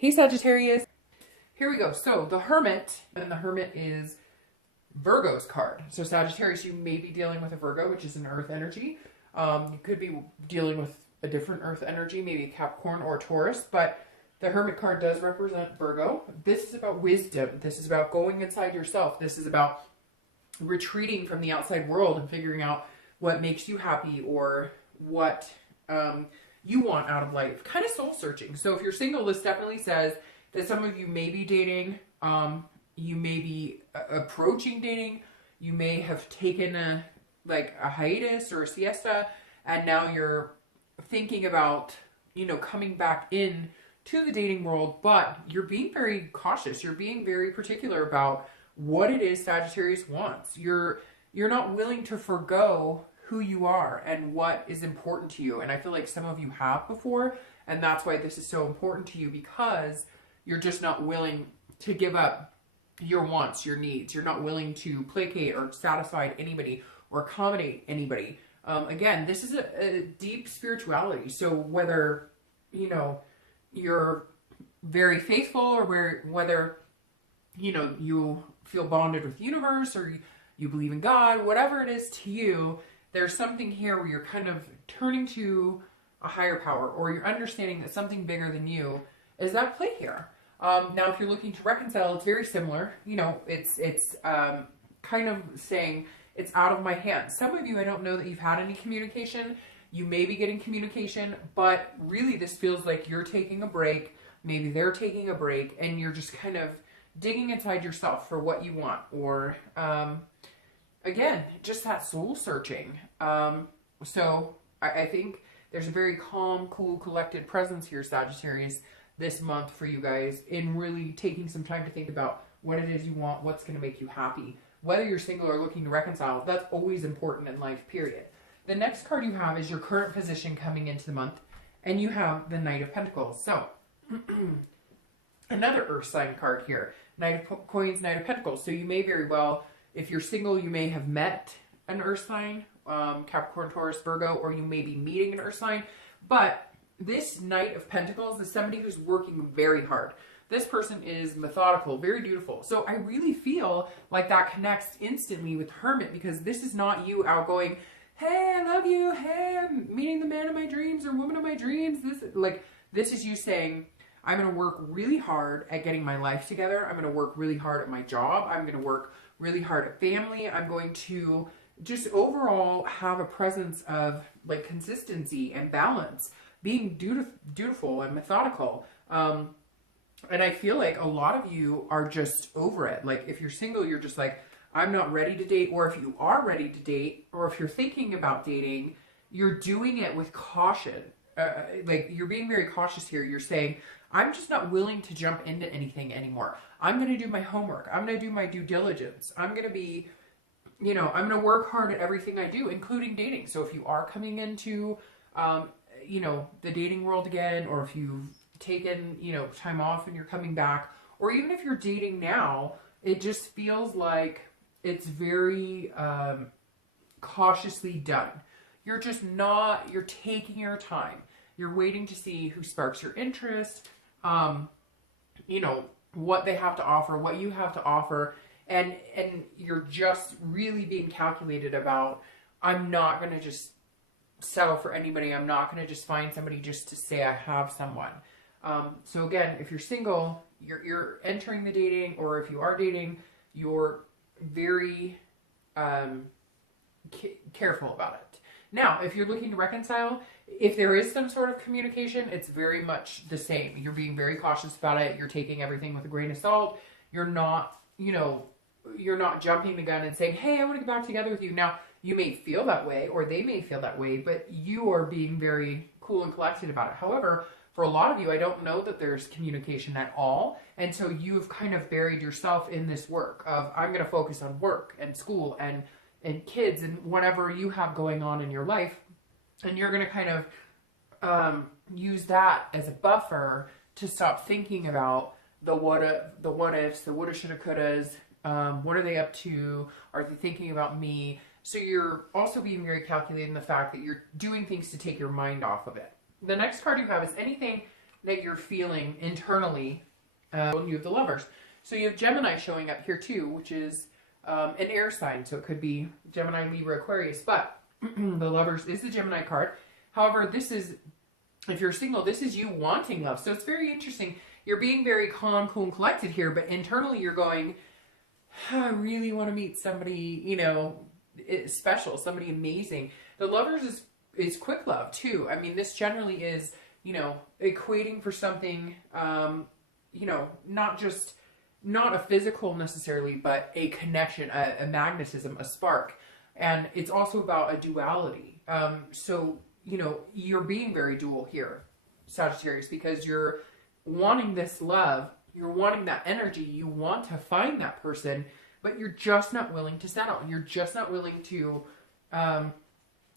Hey Sagittarius. Here we go. So the Hermit, and the Hermit is Virgo's card. So Sagittarius, you may be dealing with a Virgo, which is an earth energy. You could be dealing with a different earth energy, maybe a Capricorn or a Taurus, but the Hermit card does represent Virgo. This is about wisdom. This is about going inside yourself. This is about retreating from the outside world and figuring out what makes you happy or what you want out of life. Kind of soul searching. So if you're single, this definitely says that some of you may be dating, you may be approaching dating, you may have taken a hiatus or a siesta, and now you're thinking about, coming back in to the dating world, but you're being very cautious. You're being very particular about what it is Sagittarius wants. You're not willing to forgo who you are and what is important to you. And I feel like some of you have before, and that's why this is so important to you, because you're just not willing to give up your wants, your needs. You're not willing to placate or satisfy anybody or accommodate anybody. Again, this is a deep spirituality. So whether, you're very faithful or whether, you feel bonded with the universe or you believe in God, whatever it is to you, there's something here where you're kind of turning to a higher power, or you're understanding that something bigger than you is at play here. Now, if you're looking to reconcile, it's very similar. It's kind of saying it's out of my hands. Some of you, I don't know that you've had any communication. You may be getting communication, but really this feels like you're taking a break. Maybe they're taking a break, and you're just kind of digging inside yourself for what you want, or again, just that soul searching. So I think there's a very calm, cool, collected presence here, Sagittarius, this month for you guys, in really taking some time to think about what it is you want, what's going to make you happy. Whether you're single or looking to reconcile, that's always important in life, period. The next card you have is your current position coming into the month, and you have the Knight of Pentacles. So, another earth sign card here. Knight of Coins, Knight of Pentacles. So you may very well, if you're single, you may have met an earth sign, Capricorn, Taurus, Virgo, or you may be meeting an earth sign. But this Knight of Pentacles is somebody who's working very hard. This person is methodical, very dutiful. So I really feel like that connects instantly with Hermit, because this is not you out going, hey, I love you. Hey, I'm meeting the man of my dreams or woman of my dreams. This is you saying, I'm going to work really hard at getting my life together. I'm going to work really hard at my job. I'm going to work really hard at family. I'm going to just overall have a presence of consistency and balance, being dutiful and methodical. And I feel like a lot of you are just over it. Like if you're single, you're just like, I'm not ready to date. Or if you are ready to date, or if you're thinking about dating, you're doing it with caution. You're being very cautious here. You're saying, I'm just not willing to jump into anything anymore. I'm going to do my homework. I'm going to do my due diligence. I'm going to be, I'm going to work hard at everything I do, including dating. So if you are coming into, the dating world again, or if you've taken, time off and you're coming back, or even if you're dating now, it just feels like it's very cautiously done. You're just not, you're taking your time. You're waiting to see who sparks your interest, what they have to offer, what you have to offer. And you're just really being calculated about, I'm not going to just settle for anybody. I'm not going to just find somebody just to say I have someone. So again, if you're single, you're entering the dating, or if you are dating, you're very careful about it. Now, if you're looking to reconcile, if there is some sort of communication, it's very much the same. You're being very cautious about it. You're taking everything with a grain of salt. You're not, you're not jumping the gun and saying, hey, I want to get back together with you. Now, you may feel that way, or they may feel that way, but you are being very cool and collected about it. However, for a lot of you, I don't know that there's communication at all. And so you've kind of buried yourself in this work of, I'm going to focus on work and school and kids and whatever you have going on in your life. And you're going to kind of use that as a buffer to stop thinking about the what ifs, the woulda, shoulda, couldas. What are they up to? Are they thinking about me? So you're also being very calculated in the fact that you're doing things to take your mind off of it. The next card you have is anything that you're feeling internally when you have the Lovers. So you have Gemini showing up here too, which is an air sign. So it could be Gemini, Libra, Aquarius, but the Lovers is the Gemini card. However, this is, if you're single, this is you wanting love. So it's very interesting. You're being very calm, cool, and collected here, but internally you're going, I really want to meet somebody, you know, special, somebody amazing. The Lovers is quick love too. I mean, this generally is, you know, equating for something, you know, not a physical necessarily, but a connection, a magnetism, a spark. And it's also about a duality. So, you know, you're being very dual here, Sagittarius, because you're wanting this love, you're wanting that energy, you want to find that person, but you're just not willing to settle. You're just not willing to, and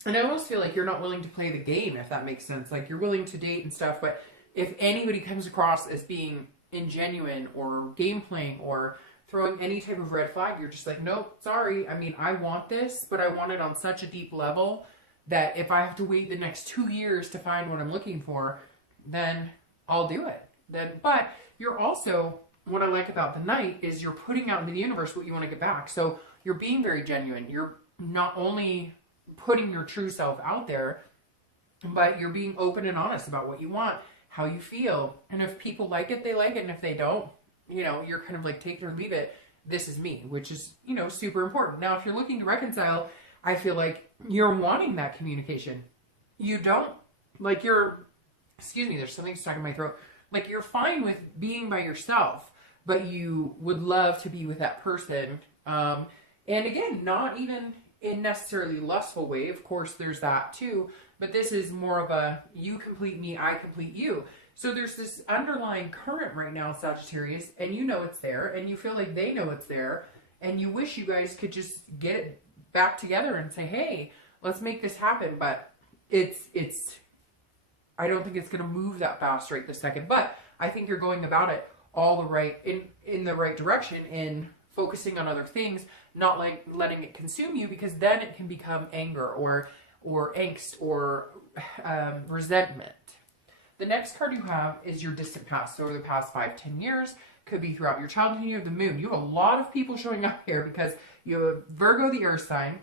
I almost feel like you're not willing to play the game, if that makes sense. Like, you're willing to date and stuff, but if anybody comes across as being ingenuine or game playing or throwing any type of red flag, you're just like, nope, sorry. I mean, I want this, but I want it on such a deep level that if I have to wait the next 2 years to find what I'm looking for, then I'll do it. But you're also, what I like about the Knight is you're putting out into the universe what you want to get back. So you're being very genuine. You're not only putting your true self out there, but you're being open and honest about what you want, how you feel. And if people like it, they like it. And if they don't, you know, you're kind of like, take it or leave it. This is me, which is, you know, super important. Now, if you're looking to reconcile, I feel like you're wanting that communication. You don't, like, excuse me, there's something stuck in my throat. Like, you're fine with being by yourself, but you would love to be with that person. And again, not even in necessarily lustful way. Of course, there's that too. But this is more of a, you complete me, I complete you. So there's this underlying current right now, Sagittarius, and you know it's there, and you feel like they know it's there, and you wish you guys could just get it back together and say, hey, let's make this happen. But it's I don't think it's going to move that fast right this second, but I think you're going about it all the right, in the right direction, in focusing on other things, not like letting it consume you, because then it can become anger or angst or resentment. The next card you have is your distant past. So over the past 5-10 years, could be throughout your childhood. You have the Moon. You have a lot of people showing up here because you have Virgo, the earth sign,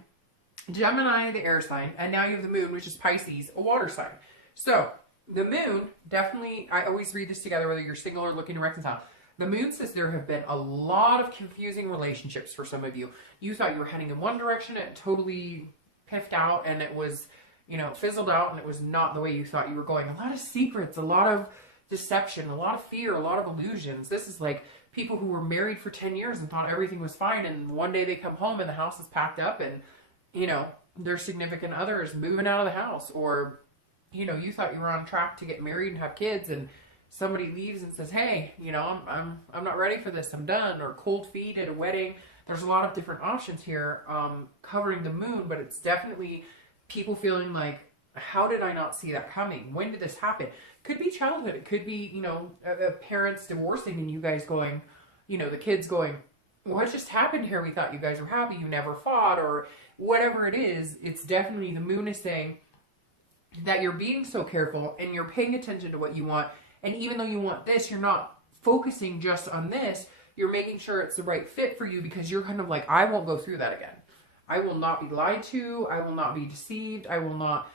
Gemini, the air sign, and now you have the Moon, which is Pisces, a water sign. So the Moon, definitely, I always read this together, whether you're single or looking to reconcile. The Moon says there have been a lot of confusing relationships for some of you. You thought you were heading in one direction, it totally piffed out, and it was, you know, fizzled out, and it was not the way you thought you were going. A lot of secrets, a lot of deception, a lot of fear, a lot of illusions. This is like people who were married for 10 years and thought everything was fine, and one day they come home and the house is packed up, and, you know, their significant other is moving out of the house. Or, you know, you thought you were on track to get married and have kids, and somebody leaves and says, hey, you know, I'm not ready for this, I'm done. Or cold feet at a wedding. There's a lot of different options here covering the Moon, but it's definitely people feeling like, how did I not see that coming? When did this happen? Could be childhood. It could be, you know, parents divorcing and you guys going, you know, the kids going, what just happened here? We thought you guys were happy. You never fought, or whatever it is. It's definitely, the Moon is saying that you're being so careful and you're paying attention to what you want. And even though you want this, you're not focusing just on this. You're making sure it's the right fit for you, because you're kind of like, I won't go through that again. I will not be lied to. I will not be deceived. I will not,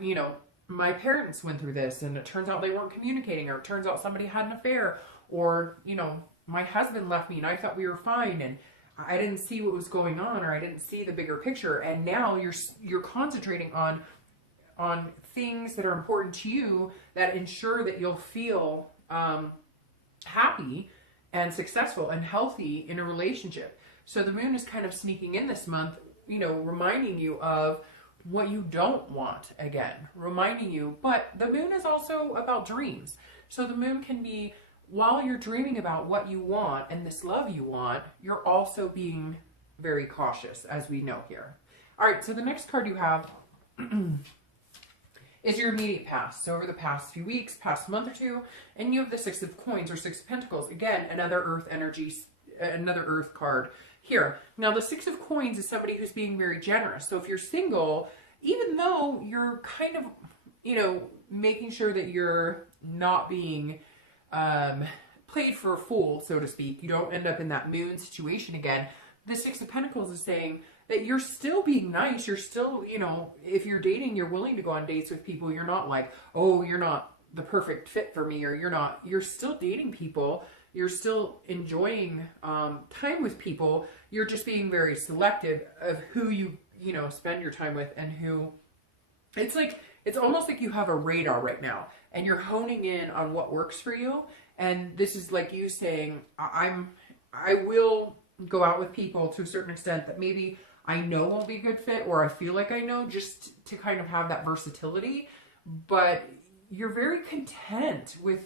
you know, my parents went through this and it turns out they weren't communicating, or it turns out somebody had an affair, or, you know, my husband left me and I thought we were fine and I didn't see what was going on, or I didn't see the bigger picture. And now you're concentrating on things that are important to you that ensure that you'll feel happy and successful and healthy in a relationship. So the Moon is kind of sneaking in this month, you know, reminding you of what you don't want again, reminding you. But the Moon is also about dreams. So the Moon can be, while you're dreaming about what you want and this love you want, you're also being very cautious, as we know here. All right, so the next card you have is your immediate past. So over the past few weeks, past month or two, and you have the Six of Coins or Six of Pentacles. Again, another earth energy, another earth card here. Now the Six of Coins is somebody who's being very generous. So if you're single, even though you're kind of, you know, making sure that you're not being played for a fool, so to speak. You don't end up in that moon situation again. The Six of Pentacles is saying that you're still being nice. You're still, you know, if you're dating, you're willing to go on dates with people. You're not like, oh, you're not the perfect fit for me, or you're still dating people. You're still enjoying time with people. You're just being very selective of who you know, spend your time with, and who, it's like, it's almost like you have a radar right now and you're honing in on what works for you. And this is like you saying, I will go out with people to a certain extent that maybe I know won't be a good fit, or I feel like I know, just to kind of have that versatility. But you're very content with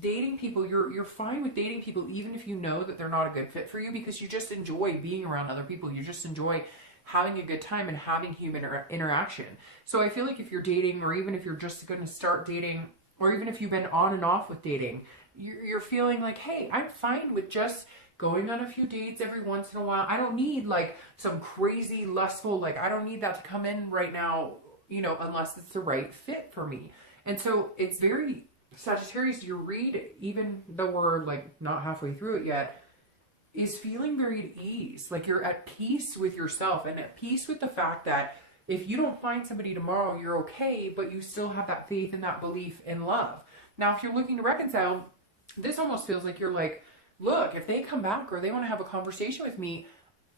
dating people. You're fine with dating people even if you know that they're not a good fit for you, because you just enjoy being around other people. You just enjoy having a good time and having human interaction. So I feel like if you're dating, or even if you're just going to start dating, or even if you've been on and off with dating, you're feeling like, hey, I'm fine with just going on a few dates every once in a while. I don't need like some crazy lustful, like I don't need that to come in right now, you know, unless it's the right fit for me. And so it's very, Sagittarius, your read, even though we're like not halfway through it yet, is feeling very at ease. Like you're at peace with yourself and at peace with the fact that if you don't find somebody tomorrow, you're okay, but you still have that faith and that belief in love. Now, if you're looking to reconcile, this almost feels like you're like, look, if they come back or they want to have a conversation with me,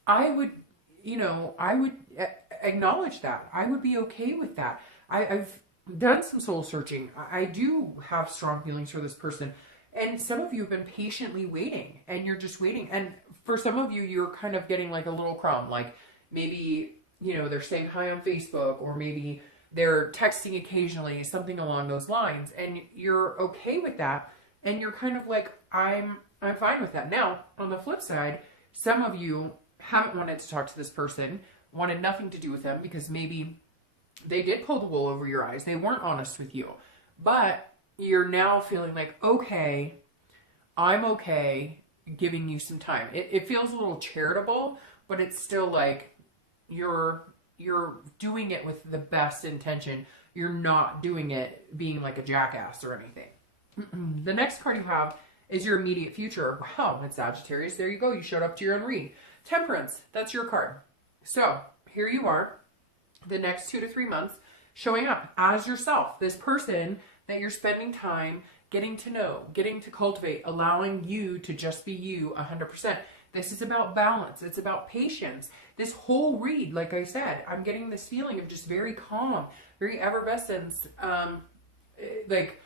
I would, you know, I would acknowledge that. I would be okay with that. I've done some soul searching. I do have strong feelings for this person. And some of you have been patiently waiting, and you're just waiting. And for some of you, you're kind of getting like a little crumb. Like maybe, you know, they're saying hi on Facebook, or maybe they're texting occasionally, something along those lines. And you're okay with that. And you're kind of like, I'm fine with that. Now, on the flip side, some of you haven't wanted to talk to this person, wanted nothing to do with them, because maybe they did pull the wool over your eyes. They weren't honest with you. But you're now feeling like, okay, I'm okay giving you some time. It feels a little charitable, but it's still like you're doing it with the best intention. You're not doing it being like a jackass or anything. The next card you have is your immediate future. Wow, it's Sagittarius. There you go. You showed up to your own read. Temperance, that's your card. So here you are, the next 2 to 3 months, showing up as yourself. This person that you're spending time getting to know, getting to cultivate, allowing you to just be you 100%. This is about balance. It's about patience. This whole read, like I said, I'm getting this feeling of just very calm, very effervescence, like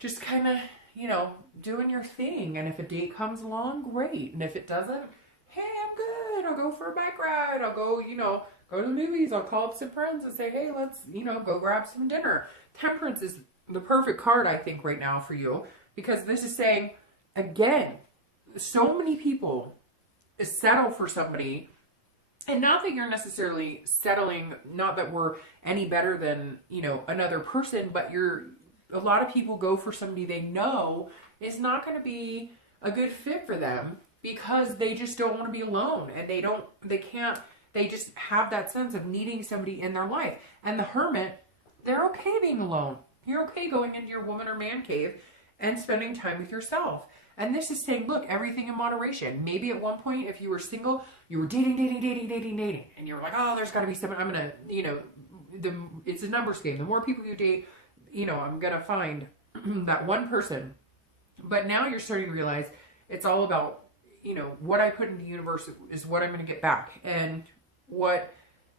just kind of, you know, doing your thing. And if a date comes along, great. And if it doesn't, hey, I'm good. I'll go for a bike ride. I'll go, you know, go to the movies. I'll call up some friends and say, hey, let's, you know, go grab some dinner. Temperance is the perfect card, I think, right now for you, because this is saying, again, so many people settle for somebody, and not that you're necessarily settling, not that we're any better than, you know, another person, but a lot of people go for somebody they know is not going to be a good fit for them, because they just don't want to be alone, and they just have that sense of needing somebody in their life. And the Hermit, they're okay being alone. You're okay going into your woman or man cave and spending time with yourself. And this is saying, look, everything in moderation. Maybe at one point, if you were single, you were dating. And you were like, oh, there's got to be someone, I'm going to, you know, it's a numbers game. The more people you date, you know, I'm going to find that one person. But now you're starting to realize it's all about, you know, what I put in the universe is what I'm going to get back. And what,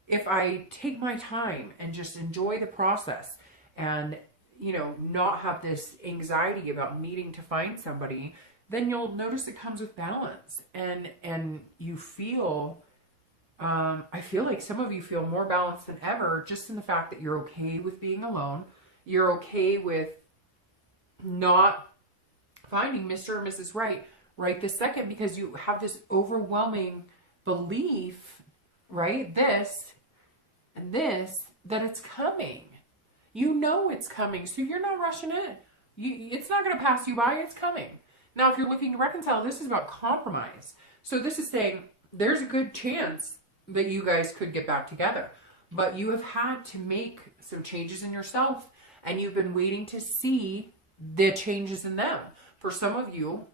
if I take my time and just enjoy the process and, you know, not have this anxiety about needing to find somebody, then you'll notice it comes with balance. And you feel, I feel like some of you feel more balanced than ever, just in the fact that you're okay with being alone. You're okay with not finding Mr. or Mrs. right this second, because you have this overwhelming belief, right? This and this, that it's coming. You know it's coming, so you're not rushing in. It's not going to pass you by, it's coming. Now, if you're looking to reconcile, this is about compromise. So this is saying there's a good chance that you guys could get back together, but you have had to make some changes in yourself, and you've been waiting to see the changes in them. For some of you,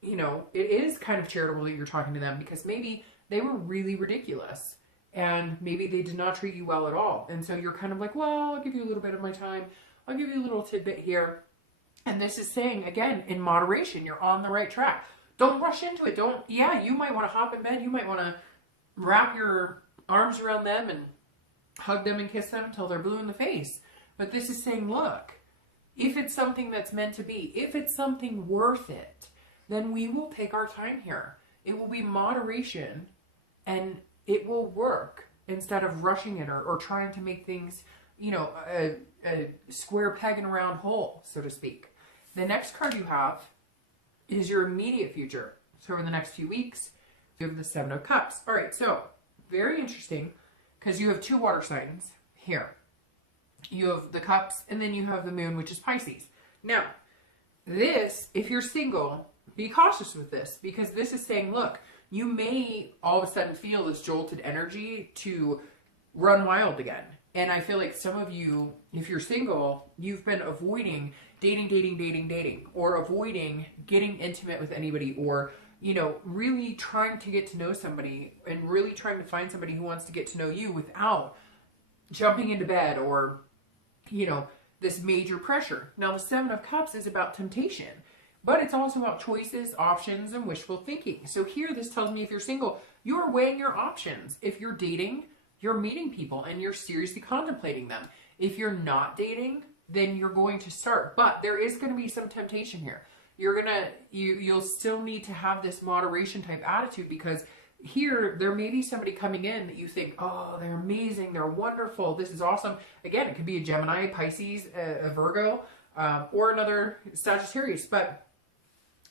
you know, it is kind of charitable that you're talking to them because maybe they were really ridiculous and maybe they did not treat you well at all. And so you're kind of like, well, I'll give you a little bit of my time. I'll give you a little tidbit here. And this is saying, again, in moderation, you're on the right track. Don't rush into it. Yeah, you might want to hop in bed. You might want to wrap your arms around them and hug them and kiss them until they're blue in the face. But this is saying, look, if it's something that's meant to be, if it's something worth it, then we will take our time here. It will be moderation and it will work instead of rushing it or trying to make things, you know, a square peg in a round hole, so to speak. The next card you have is your immediate future. So over the next few weeks, you have the Seven of Cups. All right, so very interesting because you have two water signs here. You have the Cups and then you have the Moon, which is Pisces. Now, this, if you're single, be cautious with this because this is saying, look, you may all of a sudden feel this jolted energy to run wild again. And I feel like some of you, if you're single, you've been avoiding dating, or avoiding getting intimate with anybody, or, you know, really trying to get to know somebody and really trying to find somebody who wants to get to know you without jumping into bed or, you know, this major pressure. Now, the Seven of Cups is about temptation, but it's also about choices, options, and wishful thinking. So here, this tells me if you're single, you're weighing your options. If you're dating, you're meeting people and you're seriously contemplating them. If you're not dating, then you're going to start. But there is going to be some temptation here. You'll still need to have this moderation type attitude because here, there may be somebody coming in that you think, oh, they're amazing, they're wonderful, this is awesome. Again, it could be a Gemini, Pisces, a Virgo, or another Sagittarius. But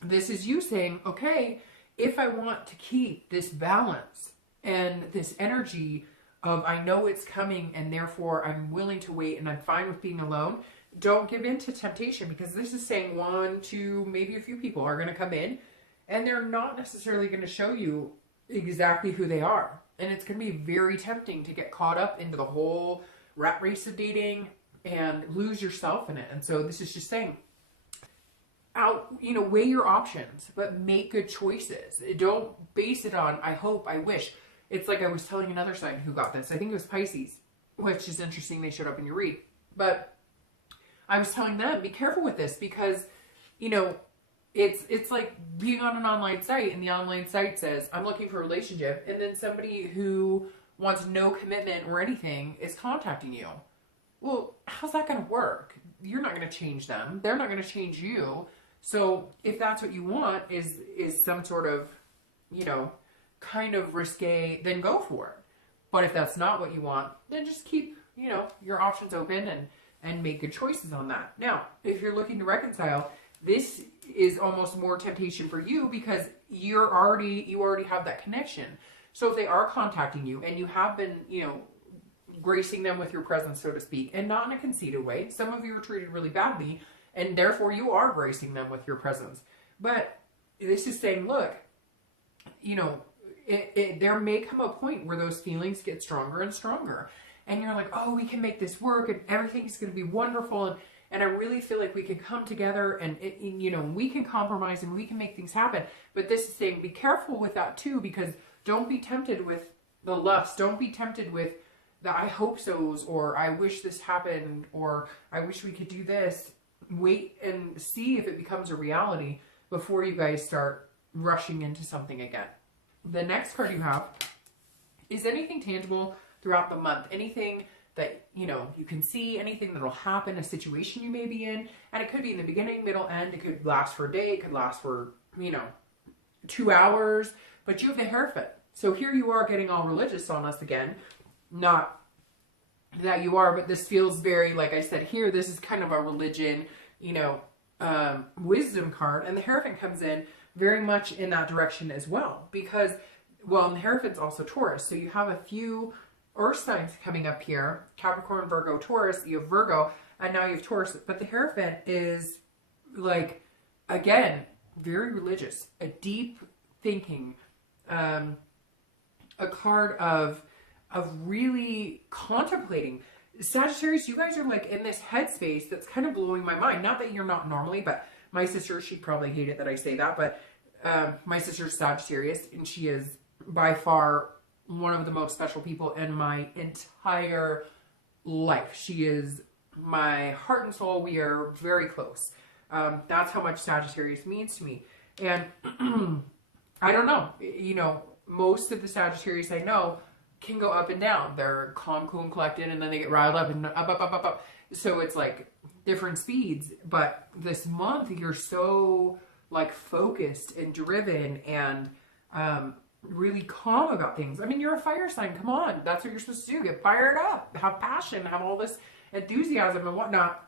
this is you saying, okay, if I want to keep this balance and this energy of I know it's coming and therefore I'm willing to wait and I'm fine with being alone, don't give in to temptation because this is saying one, two, maybe a few people are going to come in and they're not necessarily going to show you exactly who they are. And it's going to be very tempting to get caught up into the whole rat race of dating and lose yourself in it. And so this is just saying, weigh your options, but make good choices. Don't base it on, I hope, I wish. It's like I was telling another sign who got this. I think it was Pisces, which is interesting. They showed up in your read. But I was telling them, be careful with this because, you know, it's like being on an online site and the online site says, I'm looking for a relationship. And then somebody who wants no commitment or anything is contacting you. Well, how's that going to work? You're not going to change them. They're not going to change you. So if that's what you want is some sort of, you know, kind of risque, then go for it. But if that's not what you want, then just keep, you know, your options open and make good choices on that. Now, if you're looking to reconcile, this is almost more temptation for you because you already have that connection. So if they are contacting you and you have been, you know, gracing them with your presence, so to speak, and not in a conceited way, some of you are treated really badly and therefore you are gracing them with your presence. But this is saying, look, you know, there may come a point where those feelings get stronger and stronger. And you're like, oh, we can make this work and everything's going to be wonderful. And I really feel like we can come together and, you know, we can compromise and we can make things happen. But this is saying, be careful with that too, because don't be tempted with the lust. Don't be tempted with the I hope so's or I wish this happened or I wish we could do this. Wait and see if it becomes a reality before you guys start rushing into something again. The next card you have is anything tangible throughout the month. Anything that, you know, you can see, anything that will happen, a situation you may be in. And it could be in the beginning, middle, end. It could last for a day. It could last for, you know, 2 hours. But you have the Hierophant. So here you are getting all religious on us again. Not that you are, but this feels very, like I said here, this is kind of a religion, you know, wisdom card. And the Hierophant comes in very much in that direction as well. Because, well, the Hierophant's also Taurus. So you have a few Earth signs coming up here. Capricorn, Virgo, Taurus. You have Virgo, and now you have Taurus. But the Hierophant is, like, again, very religious. A deep thinking. A card of really contemplating. Sagittarius, you guys are like in this headspace that's kind of blowing my mind. Not that you're not normally, but my sister, she'd probably hate it that I say that, but my sister's Sagittarius, and she is by far one of the most special people in my entire life. She is my heart and soul. We are very close. That's how much Sagittarius means to me. And I don't know, you know, most of the Sagittarius I know can go up and down. They're calm, cool, and collected, and then they get riled up and up. So it's like different speeds. But this month, you're so like focused and driven and really calm about things. I mean, you're a fire sign. Come on. That's what you're supposed to do. Get fired up. Have passion. Have all this enthusiasm and whatnot.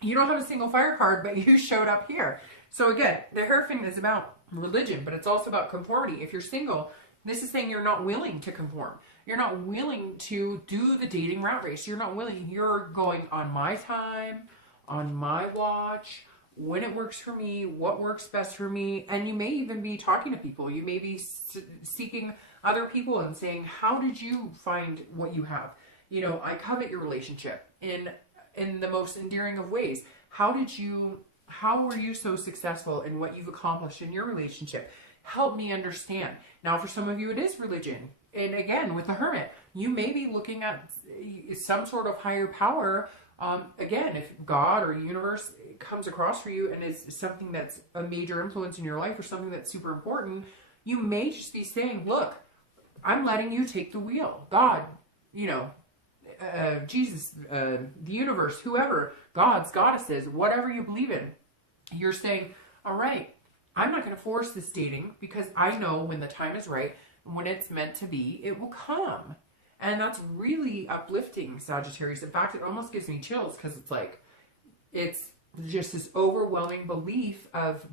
You don't have a single fire card, but you showed up here. So again, the Hierophant is about religion, but it's also about conformity. If you're single, this is saying you're not willing to conform. You're not willing to do the dating rat race. You're not willing. You're going on my time, on my watch, when it works for me, what works best for me. And you may even be talking to people. You may be seeking other people and saying, how did you find what you have? You know, I covet your relationship in the most endearing of ways. How were you so successful in what you've accomplished in your relationship? Help me understand. Now, for some of you, it is religion. And again, with the Hermit, you may be looking at some sort of higher power. Again, if God or universe comes across for you and is something that's a major influence in your life or something that's super important, you may just be saying, look, I'm letting you take the wheel. God, you know, Jesus, the universe, whoever, gods, goddesses, whatever you believe in, you're saying, all right, I'm not going to force this dating because I know when the time is right, when it's meant to be, it will come. And that's really uplifting, Sagittarius. In fact, it almost gives me chills because it's like, it's just this overwhelming belief of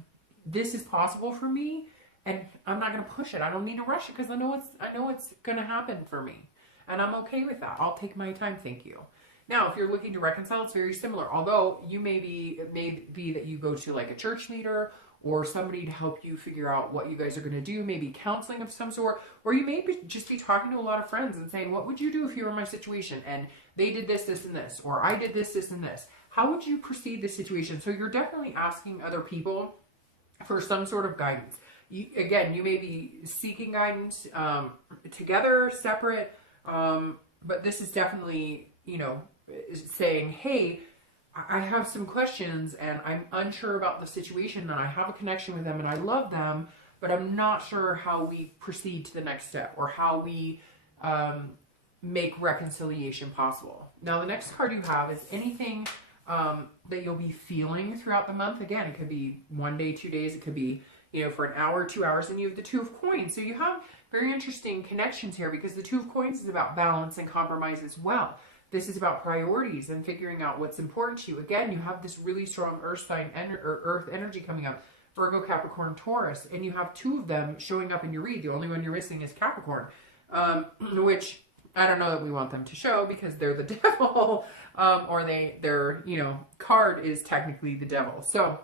this is possible for me and I'm not going to push it. I don't need to rush it because I know it's going to happen for me. And I'm okay with that. I'll take my time. Thank you. Now, if you're looking to reconcile, it's very similar. Although it may be that you go to like a church leader or somebody to help you figure out what you guys are going to do, maybe counseling of some sort, or you may just be talking to a lot of friends and saying, what would you do if you were in my situation and they did this, this, and this, or I did this, this, and this? How would you proceed this situation? So you're definitely asking other people for some sort of guidance. Again, you may be seeking guidance together, separate, but this is definitely, you know, saying, hey, I have some questions and I'm unsure about the situation and I have a connection with them and I love them, but I'm not sure how we proceed to the next step or how we make reconciliation possible. Now, the next card you have is anything that you'll be feeling throughout the month. Again, it could be 1 day, 2 days. It could be, you know, for an hour, 2 hours, and you have the Two of Coins. So you have very interesting connections here because the Two of Coins is about balance and compromise as well. This is about priorities and figuring out what's important to you. Again, you have this really strong earth sign or earth energy coming up, Virgo, Capricorn, Taurus, and you have two of them showing up in your read. The only one you're missing is Capricorn, which I don't know that we want them to show because they're the devil, or their, you know, card is technically the devil. So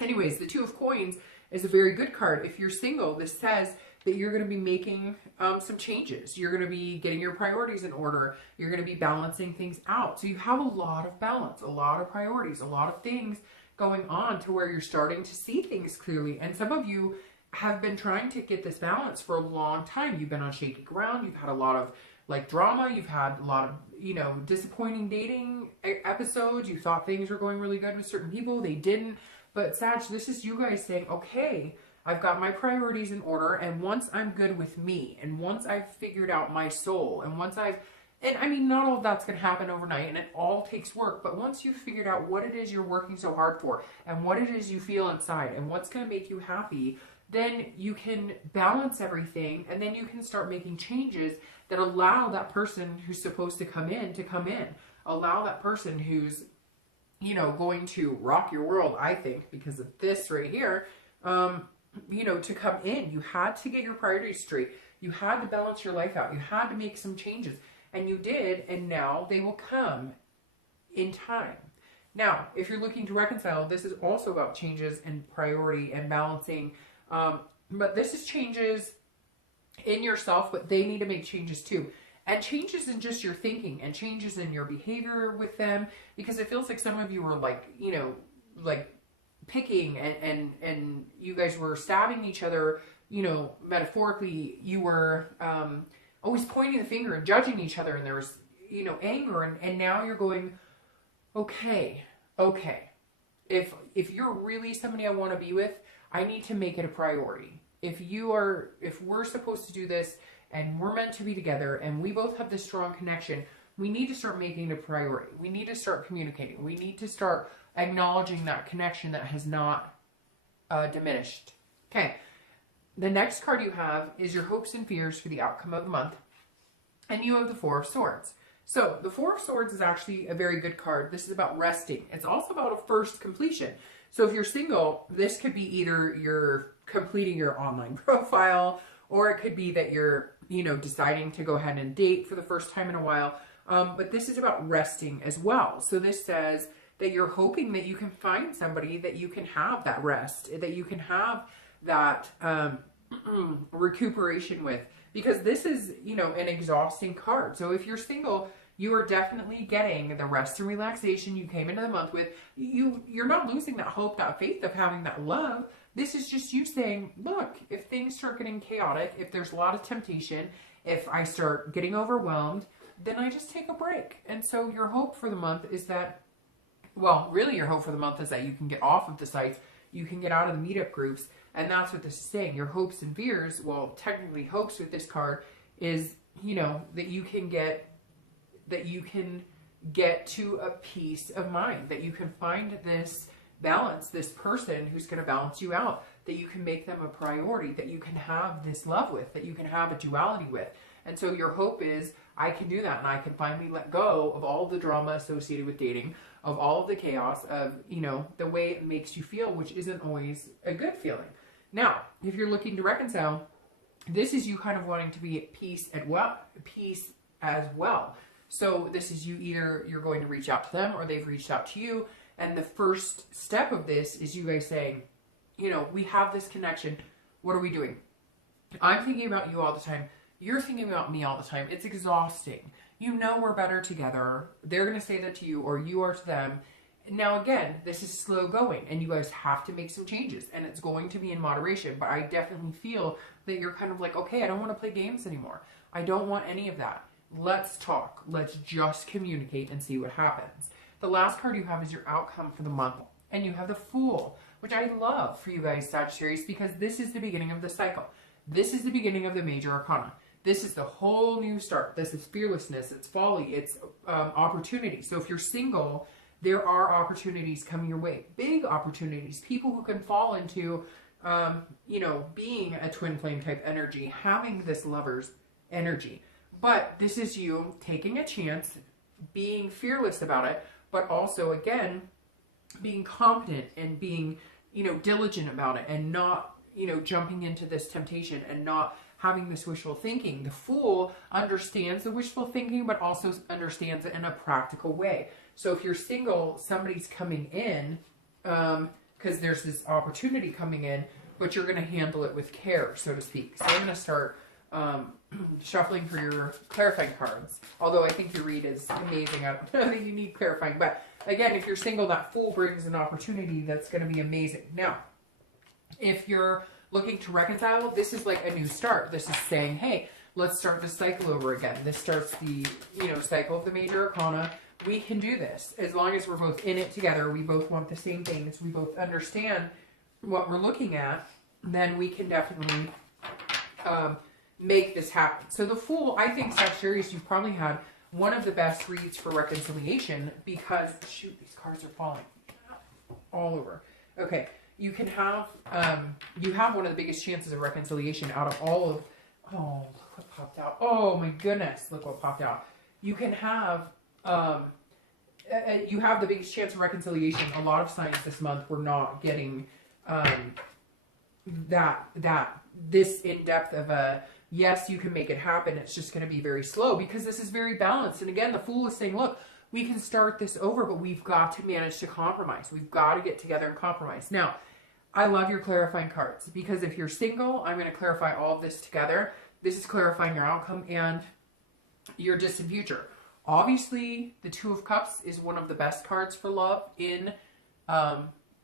anyways, the Two of Coins is a very good card. If you're single, this says that you're going to be making some changes. You're going to be getting your priorities in order. You're going to be balancing things out. So you have a lot of balance, a lot of priorities, a lot of things going on to where you're starting to see things clearly. And some of you have been trying to get this balance for a long time. You've been on shaky ground. You've had a lot of like drama. You've had a lot of, you know, disappointing dating episodes. You thought things were going really good with certain people. They didn't. But Sag, this is you guys saying, okay, I've got my priorities in order, and once I'm good with me, and once I've figured out my soul, and and I mean, not all of that's going to happen overnight, and it all takes work, but once you've figured out what it is you're working so hard for, and what it is you feel inside, and what's going to make you happy, then you can balance everything, and then you can start making changes that allow that person who's supposed to come in. Allow that person who's, you know, going to rock your world, I think, because of this right here, you know, to come in. You had to get your priorities straight. You had to balance your life out. You had to make some changes. And you did, and now they will come in time. Now, if you're looking to reconcile, this is also about changes and priority and balancing. But this is changes in yourself, but they need to make changes too. and changes in just your thinking and changes in your behavior with them, because it feels like some of you were like, you know, like picking and you guys were stabbing each other, you know, metaphorically. You were always pointing the finger and judging each other, and there was, you know, anger, and now you're going, okay, if you're really somebody I want to be with, I need to make it a priority. If we're supposed to do this and we're meant to be together and we both have this strong connection, we need to start making it a priority. We need to start communicating. We need to start acknowledging that connection that has not diminished. Okay. The next card you have is your hopes and fears for the outcome of the month. And you have the Four of Swords. So the Four of Swords is actually a very good card. This is about resting. It's also about a first completion. So if you're single, this could be either you're completing your online profile, or it could be that you're, you know, deciding to go ahead and date for the first time in a while. But this is about resting as well. So this says that you're hoping that you can find somebody that you can have that rest, that you can have that recuperation with, because this is, you know, an exhausting card. So if you're single, you are definitely getting the rest and relaxation you came into the month with. You're not losing that hope, that faith of having that love. This is just you saying, look, if things start getting chaotic, if there's a lot of temptation, if I start getting overwhelmed, then I just take a break. And so your hope for the month is that, well, really your hope for the month is that you can get off of the sites, you can get out of the meetup groups, and that's what this is saying. Your hopes and fears, well, technically hopes with this card is, you know, that you can get to a peace of mind, that you can find this balance, this person who's going to balance you out, that you can make them a priority, that you can have this love with, that you can have a duality with. And so your hope is, I can do that, and I can finally let go of all the drama associated with dating, of all of the chaos, of, you know, the way it makes you feel, which isn't always a good feeling. Now, if you're looking to reconcile, this is you kind of wanting to be at peace as well. So this is you, either you're going to reach out to them or they've reached out to you. And the first step of this is you guys saying, you know, we have this connection. What are we doing? I'm thinking about you all the time. You're thinking about me all the time. It's exhausting. You know we're better together. They're going to say that to you, or you are to them. Now, again, this is slow going, and you guys have to make some changes, and it's going to be in moderation. But I definitely feel that you're kind of like, okay, I don't want to play games anymore. I don't want any of that. Let's talk. Let's just communicate and see what happens. The last card you have is your outcome for the month, and you have the Fool, which I love for you guys, Sagittarius, because this is the beginning of the cycle. This is the beginning of the major arcana. This is the whole new start. This is fearlessness. It's folly. It's opportunity. So if you're single, there are opportunities coming your way. Big opportunities. People who can fall into, you know, being a twin flame type energy, having this lover's energy. But this is you taking a chance, being fearless about it, but also, again, being confident and being, you know, diligent about it, and not, you know, jumping into this temptation and not having this wishful thinking. The Fool understands the wishful thinking, but also understands it in a practical way. So if you're single, somebody's coming in, because there's this opportunity coming in, but you're going to handle it with care, so to speak. So I'm going to start shuffling for your clarifying cards. Although I think your read is amazing. I don't think you need clarifying. But again, if you're single, that Fool brings an opportunity that's going to be amazing. Now, if you're looking to reconcile, this is like a new start. This is saying, hey, let's start this cycle over again. This starts the, you know, cycle of the major arcana. We can do this as long as we're both in it together. We both want the same things. We both understand what we're looking at. Then we can definitely make this happen. So the Fool, I think, Sagittarius, you've probably had one of the best reads for reconciliation, because, shoot, these cards are falling all over. Okay. You can have, you have one of the biggest chances of reconciliation out of all of, oh, look what popped out. Oh my goodness, look what popped out. You can have, you have the biggest chance of reconciliation. A lot of signs this month were not getting this in-depth of a, yes, you can make it happen. It's just going to be very slow, because this is very balanced. And again, the Fool is saying, look, we can start this over, but we've got to manage to compromise. We've got to get together and compromise. Now, I love your clarifying cards, because if you're single, I'm going to clarify all of this together. This is clarifying your outcome, and your distant future. Obviously, the Two of Cups is one of the best cards for love in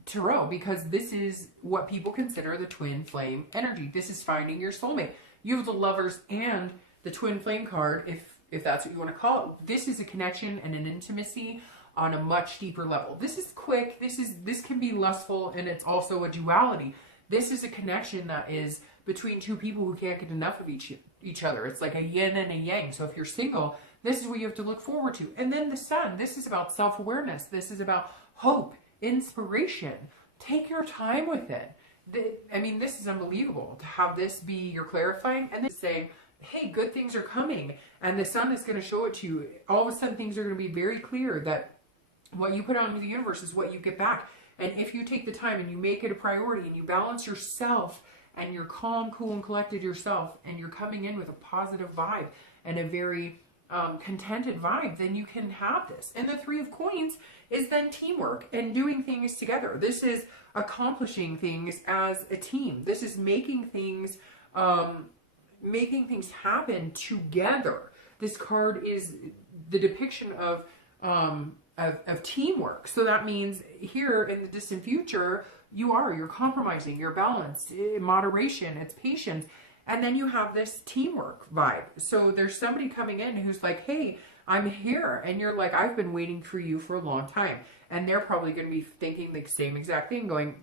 Tarot, because this is what people consider the twin flame energy. This is finding your soulmate. You have the Lovers and the twin flame card, if that's what you want to call it. This is a connection and an intimacy on a much deeper level. This is quick. This can be lustful, and it's also a duality. This is a connection that is between two people who can't get enough of each other. It's like a yin and a yang. So if you're single, this is what you have to look forward to. And then the Sun, this is about self-awareness. This is about hope, inspiration. Take your time with it. I mean, this is unbelievable to have this be your clarifying and then saying, hey, good things are coming. And the Sun is going to show it to you. All of a sudden, things are going to be very clear that what you put out into the universe is what you get back. And if you take the time and you make it a priority and you balance yourself and you're calm, cool, and collected yourself, and you're coming in with a positive vibe and a very contented vibe, then you can have this. And the Three of Coins is then teamwork and doing things together. This is accomplishing things as a team. This is making things happen together. This card is the depiction of teamwork. So that means here in the distant future, you're compromising, you're balanced, moderation, it's patience. And then you have this teamwork vibe. So there's somebody coming in who's like, hey, I'm here. And you're like, I've been waiting for you for a long time. And they're probably going to be thinking the same exact thing, going,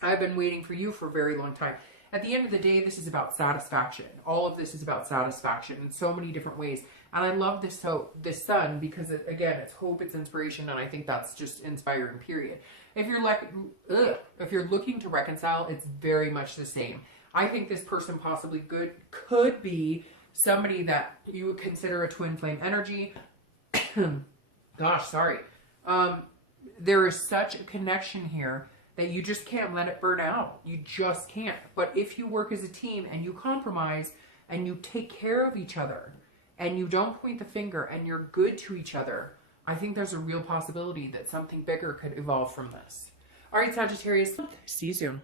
I've been waiting for you for a very long time. At the end of the day, this is about satisfaction. All of this is about satisfaction in so many different ways. And I love this Sun because, again, it's hope, it's inspiration, and I think that's just inspiring, period. If you're like, if you're looking to reconcile, it's very much the same. I think this person possibly could be somebody that you would consider a twin flame energy. Gosh, sorry. There is such a connection here that you just can't let it burn out. You just can't. But if you work as a team and you compromise and you take care of each other and you don't point the finger and you're good to each other, I think there's a real possibility that something bigger could evolve from this. All right, Sagittarius, see you soon.